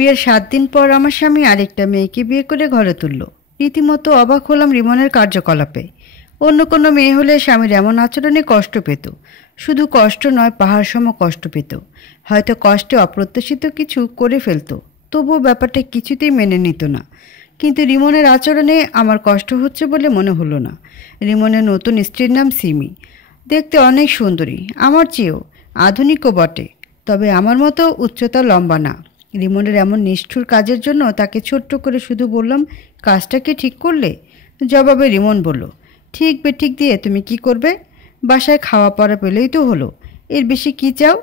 বিয়ের 7 দিন পর আমার স্বামী আরেকটা মেয়েকে বিয়ে করে ঘরে তুলল। রীতিমতো অবাক হলাম রিমনের কার্যকলাপে। অন্য কোনো মেয়ে হলে স্বামীর এমন আচরণে কষ্ট পেত। শুধু কষ্ট নয়, পাহাড়সম কষ্ট পেত। হয়তো কষ্টে অপ্রত্যাশিত কিছু করে ফেলত, তবুও ব্যাপারটা কিছুতেই মেনে নিত না। কিন্তু রিমনের আচরণে আমার কষ্ট হচ্ছে বলে মনে হলো না। রিমনের নতুন স্ত্রীর নাম সিমি। দেখতে অনেক সুন্দরী, আমার চেয়েও আধুনিকও বটে, তবে আমার মতো উচ্চতা লম্বা না। রিমনের এমন নিষ্ঠুর কাজের জন্য তাকে ছোট্ট করে শুধু বললাম, কাজটা কি ঠিক করলে? জবাবে রিমন বলল, ঠিক বেঠিক দিয়ে তুমি কি করবে? বাসায় খাওয়া পড়া পেলেই তো হলো, এর বেশি কি চাও?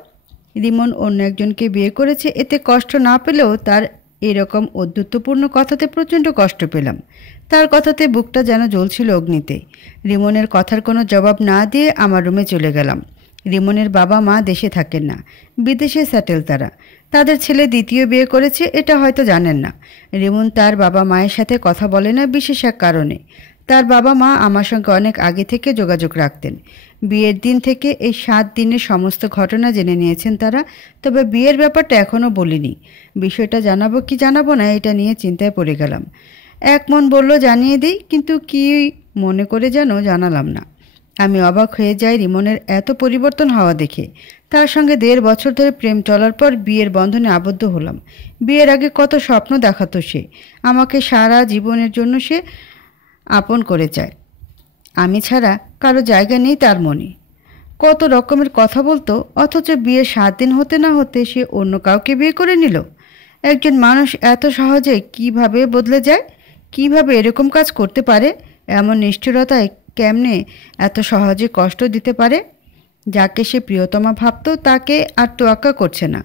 রিমন অন্য একজনকে বিয়ে করেছে, এতে কষ্ট না পেলেও তার এরকম অদ্ভুতপূর্ণ কথাতে প্রচণ্ড কষ্ট পেলাম। তার কথাতে বুকটা যেন জ্বলছিল অগ্নিতে। রিমনের কথার কোনো জবাব না দিয়ে আমার রুমে চলে গেলাম। রিমনের বাবা মা দেশে থাকেন না, বিদেশে সেটেল তারা। তাদের ছেলে দ্বিতীয় বিয়ে করেছে, এটা হয়তো জানেন না। রিমন তার বাবা মায়ের সাথে কথা বলে না বিশেষ এক কারণে। তার বাবা মা আমার সঙ্গে অনেক আগে থেকে যোগাযোগ রাখতেন। বিয়ের দিন থেকে এই 7 দিনের সমস্ত ঘটনা জেনে নিয়েছেন তারা, তবে বিয়ের ব্যাপারটা এখনও বলিনি। বিষয়টা জানাবো কি জানাবো না এটা নিয়ে চিন্তায় পড়ে গেলাম। এক মন বলল জানিয়ে দিই, কিন্তু কি মনে করে যেন জানালাম না। আমি অবাক হয়ে যাই রিমনের এত পরিবর্তন হওয়া দেখে। তার সঙ্গে 1.5 বছর ধরে প্রেম চলার পর বিয়ের বন্ধনে আবদ্ধ হলাম। বিয়ের আগে কত স্বপ্ন দেখাতো সে, আমাকে সারা জীবনের জন্য সে আপন করে চায়। আমি ছাড়া কারো জায়গা নেই তার মনে। কত রকমের কথা বলতো, অথচ বিয়ের 7 দিন হতে না হতে সে অন্য কাউকে বিয়ে করে নিল। একজন মানুষ এত সহজে কিভাবে বদলে যায়? কিভাবে এরকম কাজ করতে পারে? এমন নিষ্ঠুরতায় কেমনে এত সহজে কষ্ট দিতে পারে? যাকে সে প্রিয়তমা ভাবতো তাকে আর তোয়াক্কা করছে না।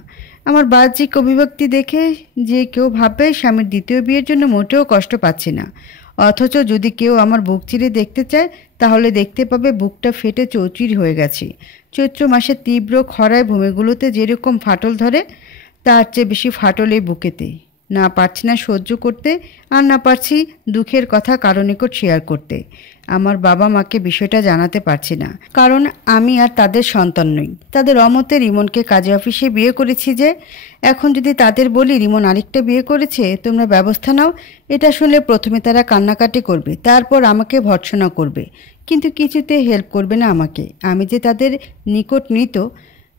আমার বাহ্যিক অভিব্যক্তি দেখে যে কেউ ভাববে স্বামীর দ্বিতীয় বিয়ের জন্য মোটেও কষ্ট পাচ্ছি না। অথচ যদি কেউ আমার বুক চিরে দেখতে চায় তাহলে দেখতে পাবে বুকটা ফেটে চৌচির হয়ে গেছে। চৈত্র মাসে তীব্র খরায় ভূমিগুলোতে যেরকম ফাটল ধরে, তার চেয়ে বেশি ফাটল এই বুকেতে। না পারছি না সহ্য করতে, আর না পারছি দুঃখের কথা কারো নিকট শেয়ার করতে। আমার বাবা মাকে বিষয়টা জানাতে পারছি না, কারণ আমি আর তাদের সন্তান নই। তাদের অমতে রিমনকে কাজে অফিসে বিয়ে করেছি যে। এখন যদি তাদের বলি রিমন আরেকটা বিয়ে করেছে, তোমরা ব্যবস্থা নাও, এটা শুনলে প্রথমে তারা কান্নাকাটি করবে, তারপর আমাকে ভর্ৎসনা করবে, কিন্তু কিছুতে হেল্প করবে না আমাকে। আমি যে তাদের নিকট নিত,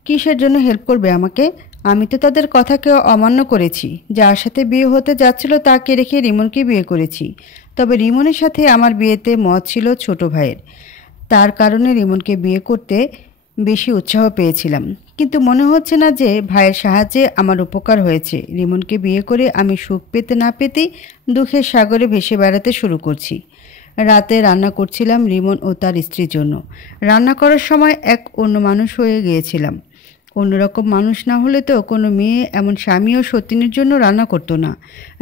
কিসের জন্য হেল্প করবে আমাকে? আমি তো তাদের কথাকে অমান্য করেছি। যার সাথে বিয়ে হতে যাচ্ছিল তাকে রেখে রিমনকে বিয়ে করেছি। তবে রিমনের সাথে আমার বিয়েতে মত ছিল ছোট ভাইয়ের। তার কারণে রিমনকে বিয়ে করতে বেশি উৎসাহ পেয়েছিলাম। কিন্তু মনে হচ্ছে না যে ভাইয়ের সাহায্যে আমার উপকার হয়েছে। রিমনকে বিয়ে করে আমি সুখ পেতে না পেতেই দুঃখের সাগরে ভেসে বেড়াতে শুরু করছি। রাতে রান্না করছিলাম রিমন ও তার স্ত্রীর জন্য। রান্না করার সময় এক অন্য মানুষ হয়ে গিয়েছিলাম। অন্যরকম মানুষ না হলে তো কোনো মেয়ে এমন স্বামী ও সতীনের জন্য রান্না করতো না।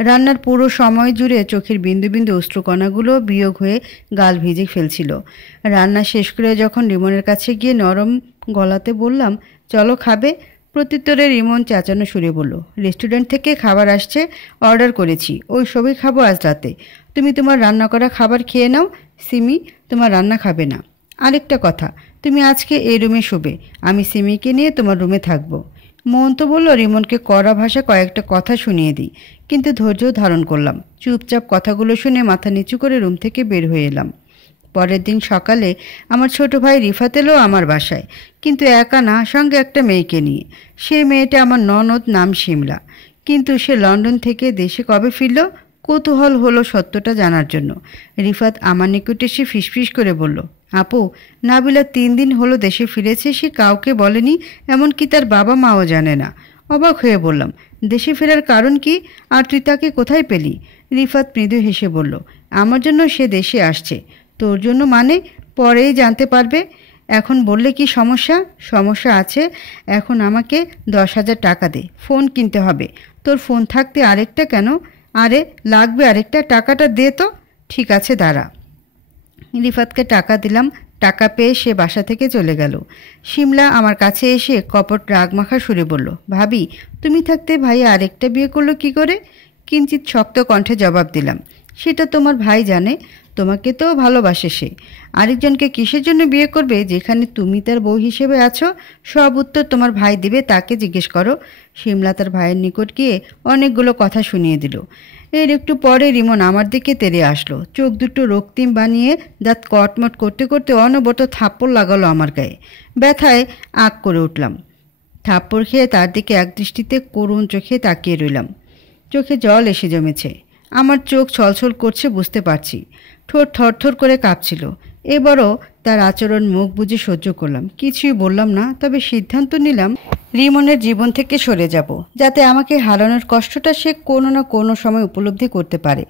রান্নার পুরো সময় জুড়ে চোখের বিন্দু বিন্দু অশ্রুকণাগুলো বিয়োগ হয়ে গাল ভিজে ফেলছিল। রান্না শেষ করে যখন রিমনের কাছে গিয়ে নরম গলাতে বললাম, চলো খাবে, প্রত্যুত্তরে রিমন চেঁচানো সুরে বলল, রেস্টুরেন্ট থেকে খাবার আসছে, অর্ডার করেছি, ওই সবই খাবো আজ রাতে। তুমি তোমার রান্না করা খাবার খেয়ে নাও, সিমি তোমার রান্না খাবে না। আরেকটা কথা, তুমি আজকে এই রুমে শোবে, আমি সিমিকে নিয়ে তোমার রুমে থাকবো। মন তো বলল রিমনকে কড়া ভাষা কয়েকটা কথা শুনিয়ে দিই, কিন্তু ধৈর্য ধারণ করলাম। চুপচাপ কথাগুলো শুনে মাথা নিচু করে রুম থেকে বের হয়ে এলাম। পরের দিন সকালে আমার ছোট ভাই রিফাত এলো আমার বাসায়, কিন্তু একা না, সঙ্গে একটা মেয়েকে নিয়ে। সেই মেয়েটা আমার ননদ, নাম শিমলা। কিন্তু সে লন্ডন থেকে দেশে কবে ফিরল? কৌতূহল হলো সত্যটা জানার জন্য। রিফাত আমার নিকটে এসে ফিসফিস করে বলল, আপু, নাবিলা 3 দিন হলো দেশে ফিরেছে, সে কাউকে বলেনি, এমনকি তার বাবা মাও জানে না। অবাক হয়ে বললাম, দেশে ফেরার কারণ কি, আর তুই তাকে কোথায় পেলি? রিফাত মৃদু হেসে বলল, আমার জন্য সে দেশে আসছে। তোর জন্য মানে? পরেই জানতে পারবে। এখন বললে কি সমস্যা? সমস্যা আছে। এখন আমাকে 10,000 টাকা দে, ফোন কিনতে হবে। তোর ফোন থাকতে আরেকটা কেন? আরে লাগবে আরেকটা, টাকাটা দে তো। ঠিক আছে দাঁড়া। রিফাতকে টাকা দিলাম। টাকা পেয়ে সে বাসা থেকে চলে গেল। শিমলা আমার কাছে এসে কপট রাগমাখা সুরে বলল, ভাবি, তুমি থাকতে ভাইয়া আরেকটা বিয়ে করলো কি করে? কিঞ্চিত শক্ত কণ্ঠে জবাব দিলাম, সেটা তোমার ভাই জানে, তোমাকে তো ভালোবাসে সে। আরেকজনকে কিসের জন্য বিয়ে করবে যেখানে তুমি তার বউ হিসেবে আছো? সব উত্তর তোমার ভাই দেবে, তাকে জিজ্ঞেস করো। শিমলা তার ভাইয়ের নিকট গিয়ে অনেকগুলো কথা শুনিয়ে দিল। এর একটু পরে রিমন আমার দিকে তেড়ে আসলো, চোখ দুটো রক্তিম বানিয়ে দাঁত কটমট করতে করতে অনবরত থাপ্পড় লাগালো আমার গায়ে। ব্যথায় আঁক করে উঠলাম। থাপ্পড় খেয়ে তার দিকে একদৃষ্টিতে করুণ চোখে তাকিয়ে রইলাম। চোখে জল এসে জমেছে। আমার চোখ ছলছল করছে বুঝতে পারছি। ঠোঁট থরথর করে কাঁপছিল। এবারও তার আচরণ মুখ বুজে সহ্য করলাম, কিছুই বললাম না। তবে সিদ্ধান্ত নিলাম রিমনের জীবন থেকে সরে যাব, যাতে আমাকে হারানোর কষ্টটা সে কোনো না কোনো সময় উপলব্ধি করতে পারে।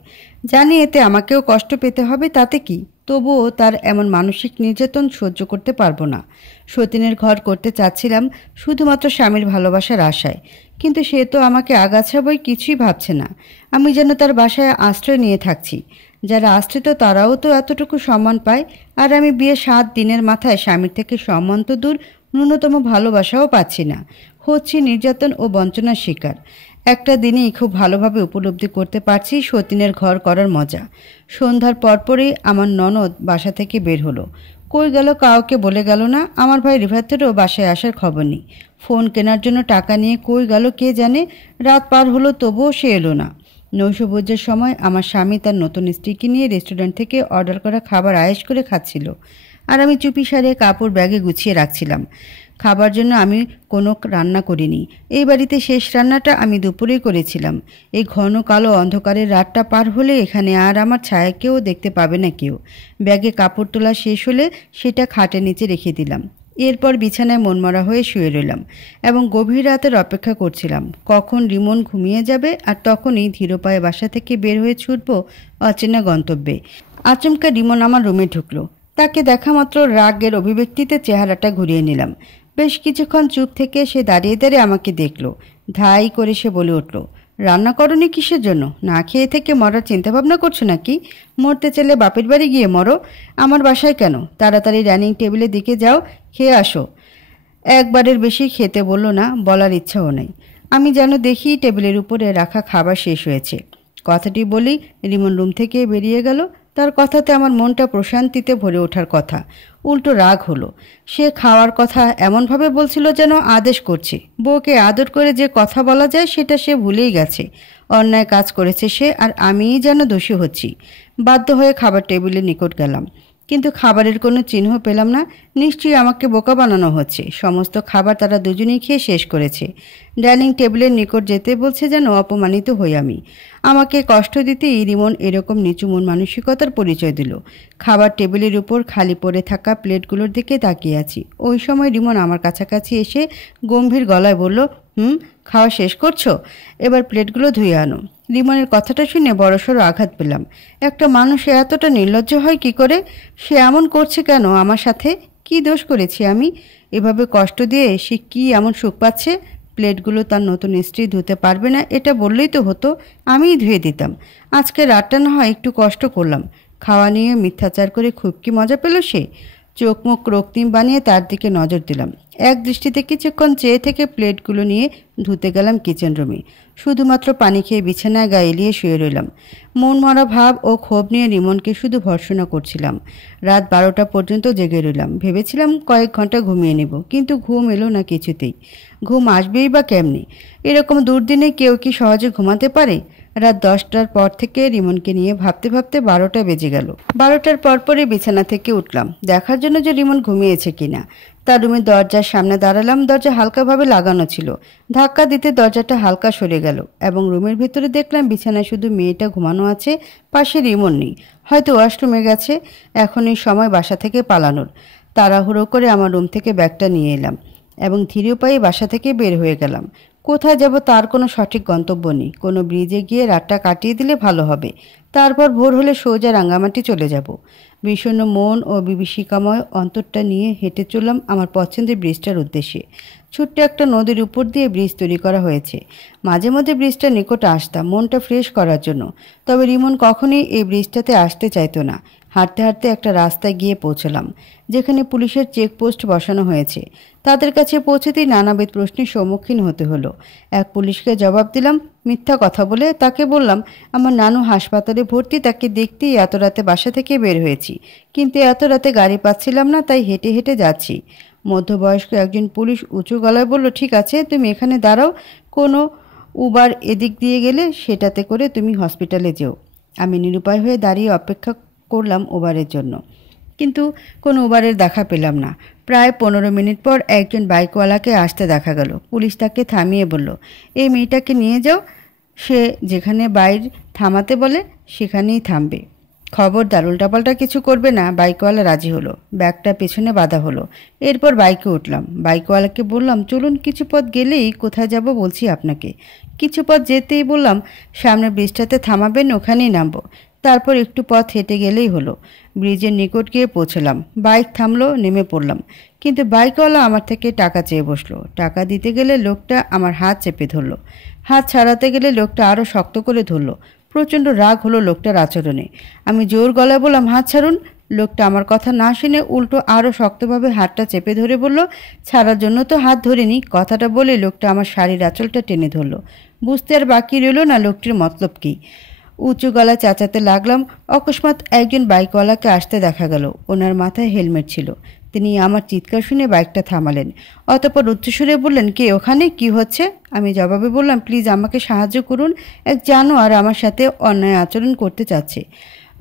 জানি এতে আমাকেও কষ্ট পেতে হবে, তাতে কি? তবুও তার এমন মানসিক নির্যাতন সহ্য করতে পারবো না। সতীনের ঘর করতে চাচ্ছিলাম শুধুমাত্র স্বামীর ভালোবাসার আশায়, কিন্তু সে তো আমাকে আগাছা বই কিছুই ভাবছে না। আমি যেন তার বাসায় আশ্রয় নিয়ে থাকছি। যারা আশ্রিত তারাও তো এতটুকু সম্মান পায়, আর আমি বিয়ে 7 দিনের মাথায় স্বামীর থেকে সম্মান তো দূর, ন্যূনতম ভালোবাসাও পাচ্ছি না। হচ্ছি নির্যাতন ও বঞ্চনার শিকার। একটা দিনেই খুব ভালোভাবে উপলব্ধি করতে পারছি সতীনের ঘর করার মজা। সন্ধ্যার পরপরই আমার ননদ বাসা থেকে বের হলো। কই গেল কাউকে বলে গেল না। আমার ভাই রিফাতেরও বাসায় আসার খবর নেই। ফোন কেনার জন্য টাকা নিয়ে কই গেল কে জানে। রাত পার হলো তবুও সে এলো না। নৈশভোজের সময় আমার স্বামী তার নতুন স্ত্রীকে নিয়ে রেস্টুরেন্ট থেকে অর্ডার করা খাবার আয়েশ করে খাচ্ছিল, আর আমি চুপি সারে কাপড় ব্যাগে গুছিয়ে রাখছিলাম। খাবার জন্য আমি কোনো রান্না করিনি। এই বাড়িতে শেষ রান্নাটা আমি দুপুরেই করেছিলাম। এই ঘন কালো অন্ধকারের রাতটা পার হলে এখানে আর আমার ছায়াকেও দেখতে পাবে না কেউ। ব্যাগে কাপড় তোলা শেষ হলে সেটা খাটের নিচে রেখে দিলাম। এরপর বিছানায় মনমরা হয়ে শুয়ে রইলাম এবং গভীর রাতের অপেক্ষা করছিলাম কখন রিমন ঘুমিয়ে যাবে, আর তখনই ধীরপায়ে বাসা থেকে বের হয়ে ছুটব অচেনা গন্তব্যে। আচমকা রিমন আমার রুমে ঢুকলো। তাকে দেখা মাত্র রাগের অভিব্যক্তিতে চেহারাটা ঘুরিয়ে নিলাম। বেশ কিছুক্ষণ চুপ থেকে সে দাঁড়িয়ে দাঁড়িয়ে আমাকে দেখল। ধাই করে সে বলে উঠল, রান্না করনি কিসের জন্য? না খেয়ে থেকে মরার চিন্তাভাবনা করছো নাকি? মরতে চাইলে বাপের বাড়ি গিয়ে মরো, আমার বাসায় কেন? তাড়াতাড়ি ডাইনিং টেবিলের দিকে যাও, খেয়ে আসো। একবারের বেশি খেতে বলল না, বলার ইচ্ছাও নেই। আমি যেন দেখি টেবিলের উপরে রাখা খাবার শেষ হয়েছে। কথাটি বলেই রিমন রুম থেকে বেরিয়ে গেল। তার কথাতে আমার মনটা প্রশান্তিতে ভরে ওঠার কথা, উল্টো রাগ হলো। সে খাওয়ার কথা এমনভাবে বলছিল যেন আদেশ করছে। বউকে আদর করে যে কথা বলা যায় সেটা সে ভুলেই গেছে। অন্যায় কাজ করেছে সে, আর আমিই যেন দোষী হচ্ছি। বাধ্য হয়ে খাবার টেবিলের নিকট গেলাম, কিন্তু খাবারের কোনো চিহ্ন পেলাম না। নিশ্চয়ই আমাকে বোকা বানানো হচ্ছে। সমস্ত খাবার তারা দুজনেই খেয়ে শেষ করেছে। ডাইনিং টেবিলের নিকট যেতে বলছে যেন অপমানিত হই আমি। আমাকে কষ্ট দিতেই রিমন এরকম নিচু মন মানসিকতার পরিচয় দিল। খাবার টেবিলের উপর খালি পড়ে থাকা প্লেটগুলোর দিকে তাকিয়ে আছি। ওই সময় রিমন আমার কাছাকাছি এসে গম্ভীর গলায় বলল, খাওয়া শেষ করছো? এবার প্লেটগুলো ধুয়ে আনো। রিমনের কথাটা শুনে বড়সড় আঘাত পেলাম। একটা মানুষ এতটা নির্লজ্জ হয় কি করে? সে এমন করছে কেন আমার সাথে? কি দোষ করেছি আমি? এভাবে কষ্ট দিয়ে সে কি এমন সুখ পাচ্ছে? প্লেটগুলো তার নতুন স্ত্রী ধুতে পারবে না এটা বললেই তো হতো, আমিই ধুয়ে দিতাম। আজকে রাতটা না হয় একটু কষ্ট করলাম। খাওয়া নিয়ে মিথ্যাচার করে খুব কি মজা পেল সে? চোখ মুখ রক্তিম বানিয়ে তার দিকে নজর দিলাম। এক দৃষ্টিতে কিছুক্ষণ চেয়ে থেকে প্লেটগুলো নিয়ে ধুতে গেলাম কিচেন রুমে। শুধুমাত্র পানি খেয়ে বিছানায় গায়ে এলিয়ে শুয়ে রইলাম। মন মরা ভাব ও ক্ষোভ নিয়ে রিমনকে শুধু ভর্ৎসনা করছিলাম। রাত 12টা পর্যন্ত জেগে রইলাম। ভেবেছিলাম কয়েক ঘন্টা ঘুমিয়ে নেব, কিন্তু ঘুম এলো না কিছুতেই। ঘুম আসবেই বা কেমনি? এরকম দুর্দিনে কেউ কি সহজে ঘুমাতে পারে? রাত 10টার পর থেকে রিমনকে নিয়ে ভাবতে ভাবতে 12টা বেজে গেল। 12টার পরপরই বিছানা থেকে উঠলাম দেখার জন্য যে রিমন ঘুমিয়েছে কিনা। তার রুমের দরজার সামনে দাঁড়ালাম। দরজা হালকাভাবে লাগানো ছিল। ধাক্কা দিতে দরজাটা হালকা সরে গেল এবং রুমের ভিতরে দেখলাম বিছানায় শুধু মেয়েটা ঘুমানো আছে, পাশে রিমন নেই। হয়তো ওয়াশরুমে গেছে। এখন এই সময় বাসা থেকে পালানোর। তাড়াহুড়ো করে আমার রুম থেকে ব্যাগটা নিয়ে এলাম এবং ধীর পায়ে বাসা থেকে বের হয়ে গেলাম। কোথায় যাব তার কোনো সঠিক গন্তব্য নেই। কোনো ব্রিজে গিয়ে রাতটা কাটিয়ে দিলে ভালো হবে। তারপর ভোর হলে সোজা রাঙ্গামাটি চলে যাব। বিষণ্ণ মন ও বিভীষিকাময় অন্তরটা নিয়ে হেঁটে চললাম আমার পছন্দের ব্রিজটার উদ্দেশ্যে। ছোট্ট একটা নদীর উপর দিয়ে ব্রিজ তৈরি করা হয়েছে। মাঝে মধ্যে ব্রিজটা নিকটে আসতাম মনটা ফ্রেশ করার জন্য। তবে রিমন কখনোই এই ব্রিজটাতে আসতে চাইতো না। হাঁটতে হাঁটতে একটা রাস্তায় গিয়ে পৌঁছলাম, যেখানে পুলিশের চেকপোস্ট বসানো হয়েছে। তাদের কাছে পৌঁছেতেই নানাবিধ প্রশ্নের সম্মুখীন হতে হলো। এক পুলিশকে জবাব দিলাম মিথ্যা কথা বলে। তাকে বললাম আমার নানু হাসপাতালে ভর্তি, তাকে দেখতেই এত রাতে বাসা থেকে বের হয়েছি, কিন্তু এত রাতে গাড়ি পাচ্ছিলাম না, তাই হেঁটে হেঁটে যাচ্ছি। মধ্যবয়স্ক একজন পুলিশ উঁচু গলায় বলল, ঠিক আছে, তুমি এখানে দাঁড়াও, কোনো উবার এদিক দিয়ে গেলে সেটাতে করে তুমি হসপিটালে যেও। আমি নিরুপায় হয়ে দাঁড়িয়ে অপেক্ষা করলাম উবারের জন্য, কিন্তু কোনো উবারের দেখা পেলাম না। প্রায় 15 মিনিট পর একজন বাইকওয়ালাকে আসতে দেখা গেল। পুলিশ তাকে থামিয়ে বলল, এই মেয়েটাকে নিয়ে যাও, সে যেখানে বাইর থামাতে বলে সেখানেই থামবে, খবরদার উল্টাপাল্টা কিছু করবে না। বাইকওয়ালা রাজি হলো। ব্যাগটা পেছনে বাঁধা হলো। এরপর বাইকে উঠলাম। বাইকওয়ালাকে বললাম, চলুন, কিছু পথ গেলেই কোথায় যাব বলছি আপনাকে। কিছু পথ যেতেই বললাম, সামনের ব্রিজটাতে থামাবেন, ওখানেই নামবো। তারপর একটু পথ হেঁটে গেলেই হলো। ব্রিজের নিকট গিয়ে পৌঁছলাম। বাইক থামলো, নেমে পড়লাম। কিন্তু বাইকওয়ালা আমার থেকে টাকা চেয়ে বসলো। টাকা দিতে গেলে লোকটা আমার হাত চেপে ধরলো। হাত ছাড়াতে গেলে লোকটা আরও শক্ত করে ধরলো। প্রচণ্ড রাগ হলো লোকটার আচরণে। আমি জোর গলায় বললাম, হাত ছাড়ুন। লোকটা আমার কথা না শুনে উল্টো আরও শক্তভাবে হাতটা চেপে ধরে বলল, ছাড়ার জন্য তো হাত ধরিনি। কথাটা বলে লোকটা আমার শাড়ির আঁচলটা টেনে ধরল। বুঝতে আর বাকি রইল না লোকটির মতলব কী। উঁচু গলায় চেঁচাতে লাগলাম। অকস্মাৎ একজন বাইকওয়ালাকে আসতে দেখা গেল। ওনার মাথায় হেলমেট ছিল। তিনি আমার চিৎকার শুনে বাইকটা থামালেন। অতঃপর উচ্চস্বরে বললেন, কে ওখানে, কি হচ্ছে? আমি জবাবে বললাম, প্লিজ আমাকে সাহায্য করুন, এক জানোয়ার আমার সাথে অন্যায় আচরণ করতে চাচ্ছে।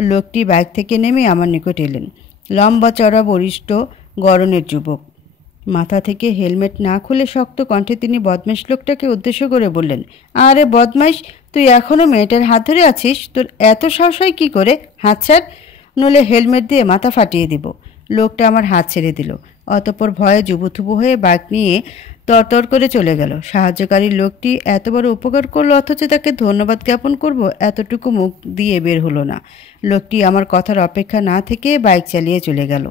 লোকটি বাইক থেকে নেমে আমার নিকট এলেন। লম্বা চড়া বরিষ্ঠ গড়নের যুবক। মাথা থেকে হেলমেট না খুলে শক্ত কণ্ঠে তিনি বদমাইশ লোকটাকে উদ্দেশ্য করে বললেন, আরে বদমাইশ, তুই এখনও মেয়েটার হাত ধরে আছিস? তোর এত সাহস হয় কী করে? হাত ছাড়, নইলে হেলমেট দিয়ে মাথা ফাটিয়ে দিব। লোকটা আমার হাত ছেড়ে দিল। অতঃপর ভয়ে জুবুথুবু হয়ে বাইক নিয়ে তরতর করে চলে গেল। সাহায্যকারী লোকটি এত বড় উপকার করলো, অথচ তাকে ধন্যবাদ জ্ঞাপন করব এতটুকু মুখ দিয়ে বের হলো না। লোকটি আমার কথার অপেক্ষা না থেকে বাইক চালিয়ে চলে গেল।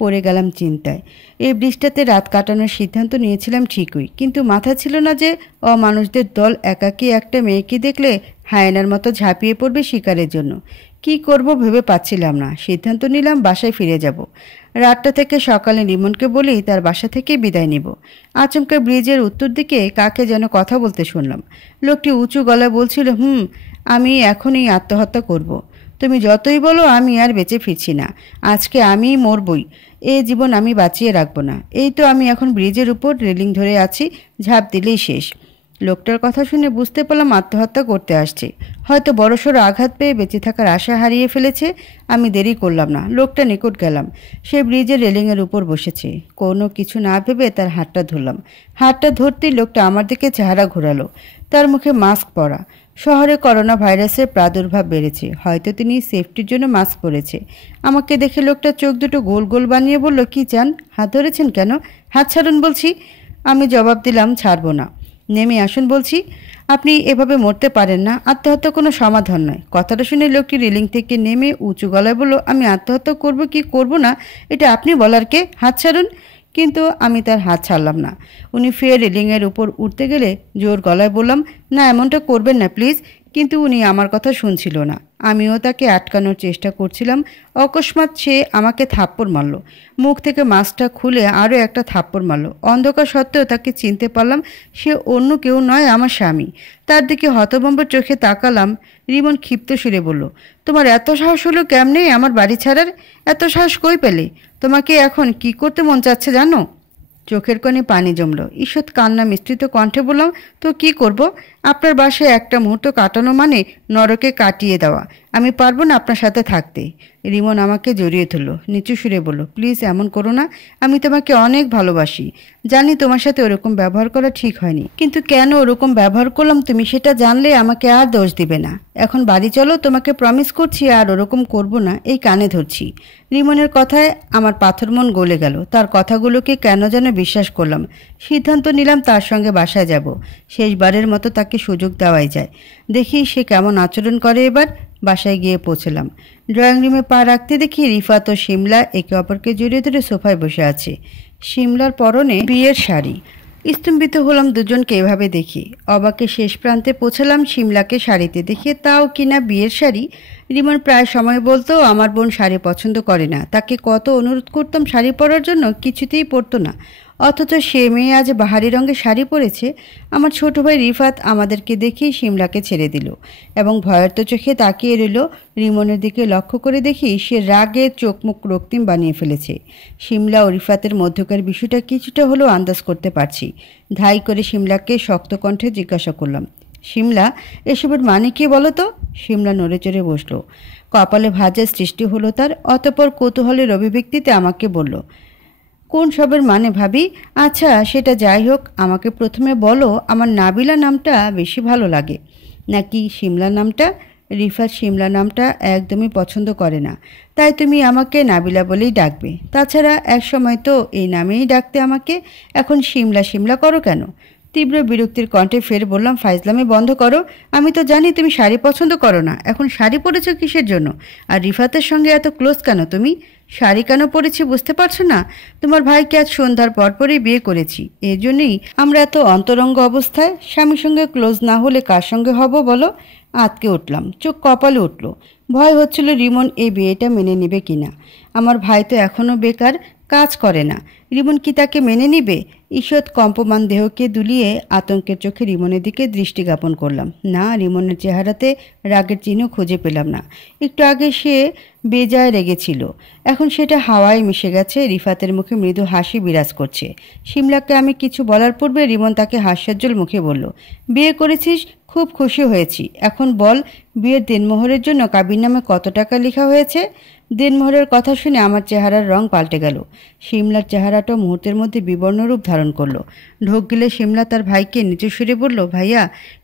পড়ে গেলাম চিন্তায়। এই বৃষ্টিতে রাত কাটানোর সিদ্ধান্ত নিয়েছিলাম ঠিকই, কিন্তু মাথা ছিল না যে অমানুষদের দল একাকী একটা মেয়েকে দেখলে হায়নার মতো ঝাঁপিয়ে পড়বে শিকারের জন্য। কি করব ভেবে পাচ্ছিলাম না। সিদ্ধান্ত নিলাম বাসায় ফিরে যাব। রাতটা থেকে সকালে রিমনকে বলেই তার বাসা থেকে বিদায় নিব। আচমকা ব্রিজের উত্তর দিকে কাকে যেন কথা বলতে শুনলাম। লোকটি উঁচু গলায় বলছিল, আমি এখনই আত্মহত্যা করব। তুমি যতই বলো আমি আর বেঁচে ফিরছি না। আজকে আমিই মরবই। এ জীবন আমি বাঁচিয়ে রাখবো না। এই তো আমি এখন ব্রিজের উপর রেলিং ধরে আছি, ঝাঁপ দিলেই শেষ। লোকটার কথা শুনে বুঝতে পারলাম আত্মহত্যা করতে আসছে। হয়তো বড়সড় আঘাত পেয়ে বেঁচে থাকার আশা হারিয়ে ফেলেছে। আমি দেরি করলাম না, লোকটা নিকট গেলাম। সে ব্রিজের রেলিংয়ের উপর বসেছে। কোনো কিছু না ভেবে তার হাতটা ধরলাম। হাতটা ধরতেই লোকটা আমার দিকে চেহারা ঘোরালো। তার মুখে মাস্ক পরা। শহরে করোনা ভাইরাসের প্রাদুর্ভাব বেড়েছে, হয়তো তিনি সেফটির জন্য মাস্ক পরেছে। আমাকে দেখে লোকটা চোখ দুটো গোল গোল বানিয়ে বলল, কি চান? হাত ধরেছেন কেন? হাত ছাড়ুন বলছি। আমি জবাব দিলাম, ছাড়বো না। নেমে আসুন বলছি। আপনি এভাবে মরতে পারেন না। আত্মহত্যা কোনো সমাধান নয়। কথাটা শুনে লোকটি রেলিং থেকে নেমে উঁচু গলায় বলল, আমি আত্মহত্যা করব কি করব না এটা আপনি বলার কে? হাত ছাড়ুন। কিন্তু আমি তার হাত ছাড়লাম না। উনি ফের রেলিংয়ের উপর উঠতে গেলে জোর গলায় বললাম, না এমনটা করবেন না প্লিজ। কিন্তু উনি আমার কথা শুনছিল না। আমিও তাকে আটকানোর চেষ্টা করছিলাম। অকস্মাৎ সে আমাকে থাপ্পড় মারল। মুখ থেকে মাস্কটা খুলে আরও একটা থাপ্পড় মারল। অন্ধকার সত্ত্বেও তাকে চিনতে পারলাম। সে অন্য কেউ নয়, আমার স্বামী। তার দিকে হতভম্ব চোখে তাকালাম। রিমন ক্ষিপ্ত সুরে বলল, তোমার এত সাহস হলো কেমনে আমার বাড়ি ছাড়ার? এত সাহস কই পেলে? তোমাকে এখন কি করতে মন চাচ্ছে জানো? চোখের কোণে পানি জমল। ঈষৎ কান্না মিশ্রিত কণ্ঠে বললাম, তো কি করব? আপনার বাসায় একটা মুহূর্ত কাটানো মানে নরকে কাটিয়ে দেওয়া। আমি পারবো না আপনার সাথে থাকতে। রিমন আমাকে জড়িয়ে ধরল। নিচু সুরে বলল, প্লিজ এমন করো না। আমি তোমাকে অনেক ভালোবাসি। জানি তোমার সাথে ওরকম ব্যবহার করা ঠিক হয়নি, কিন্তু কেন ওরকম ব্যবহার করলাম তুমি সেটা জানলে আমাকে আর দোষ দিবে না। এখন বাড়ি চলো, তোমাকে প্রমিস করছি আর ওরকম করব না। এই কানে ধরছি। রিমনের কথায় আমার পাথর মন গলে গেল। তার কথাগুলোকে কেন যেন বিশ্বাস করলাম। সিদ্ধান্ত নিলাম তার সঙ্গে বাসায় যাব। শেষবারের মতো তাকে সুযোগ দেওয়াই যায়। দেখি সে কেমন আচরণ করে এবার। বাসায় গিয়ে পৌঁছলাম। ড্রয়িং রুমে পা রাখতে দেখি রিফাত ও শিমলা একে অপরকে জড়িয়ে ধরে সোফায় বসে আছে। শিমলার পরনে বিয়ের শাড়ি, স্তম্ভিত হলাম দুজনকে এভাবে দেখি। অবাকে শেষ প্রান্তে পৌঁছালাম সিমলাকে শাড়িতে দেখে, তাও কিনা বিয়ের শাড়ি। রিমন প্রায় সময় বলতো আমার বোন শাড়ি পছন্দ করে না, তাকে কত অনুরোধ করতাম শাড়ি পরার জন্য, কিছুতেই পরতো না। অথচ সে মেয়ে আজ বাহারি রঙের শাড়ি পরেছে। আমার ছোট ভাই রিফাত আমাদেরকে দেখেই সিমলাকে ছেড়ে দিল এবং ভয়ার্ত চোখে তাকিয়ে রইল। রিমনের দিকে লক্ষ্য করে দেখি সে রাগে চোখ মুখ রক্তিম বানিয়ে ফেলেছে। সিমলা ও রিফাতের মধ্যকার বিষয়টা কিছুটা হলেও আন্দাজ করতে পারছি। ধাই করে সিমলাকে শক্ত কণ্ঠে জিজ্ঞাসা করলাম, সিমলা, এসবের মানে কি বলো তো? সিমলা নড়ে চড়ে বসলো। কপালে ভাঁজের সৃষ্টি হলো তার। অতঃপর কৌতূহলের অভিব্যক্তিতে আমাকে বলল, কোন সবের মানে ভাবি? আচ্ছা সেটা যাই হোক, আমাকে প্রথমে বলো আমার নাবিলা নামটা বেশি ভালো লাগে নাকি সিমলা নামটা? রিফাত সিমলা নামটা একদমই পছন্দ করে না, তাই তুমি আমাকে নাবিলা বলেই ডাকবে। তাছাড়া এক সময় তো এই নামেই ডাকতে আমাকে, এখন সিমলা সিমলা করো কেন? তীব্র বিরক্তির কণ্ঠে ফের বললাম, ফাইজলামি বন্ধ করো। আমি তো জানি তুমি শাড়ি পছন্দ করো না, এখন শাড়ি পরেছো কিসের জন্য? আর রিফাতের সঙ্গে এত ক্লোজ কেন তুমি? শাড়ি কেন পরেছি বুঝতে পারছো না? তোমার ভাইকে আজ সন্ধ্যার পরপরই বিয়ে করেছি, এর জন্যই আমরা এত অন্তরঙ্গ অবস্থায়। স্বামীর সঙ্গে ক্লোজ না হলে কার সঙ্গে হব বলো? আতকে উঠলাম, চোখ কপালে উঠল। ভয় হচ্ছিল রিমন এই বিয়েটা মেনে নেবে কিনা। আমার ভাই তো এখনও বেকার, কাজ করে না। রিমন কি তাকে মেনে নিবে? ঈষৎ কম্পমান দেহকে দুলিয়ে আতঙ্কের চোখে রিমনের দিকে দৃষ্টি জ্ঞাপন করলাম। না, রিমনের চেহারাতে রাগের চিহ্ন খুঁজে পেলাম না। একটু আগে সে বেজায় রেগেছিল, এখন সেটা হাওয়ায় মিশে গেছে। রিফাতের মুখে মৃদু হাসি বিরাজ করছে। সিমলাকে আমি কিছু বলার পূর্বে রিমন তাকে হাস্যোজ্জ্বল মুখে বলল, বিয়ে করেছিস, খুব খুশি হয়েছি। এখন বল, বিয়ের দিনমোহরের জন্য কাবিননামে কত টাকা লেখা হয়েছে? দিনমোহরের কথা শুনে আমার চেহারার রং পাল্টে গেল। সিমলার চেহারাটা মুহূর্তের মধ্যে বিবর্ণ রূপ ধারণ করলো। ঢোক গেলে সিমলা তার ভাইকে নিচু সুরে বলল, ভাইয়া,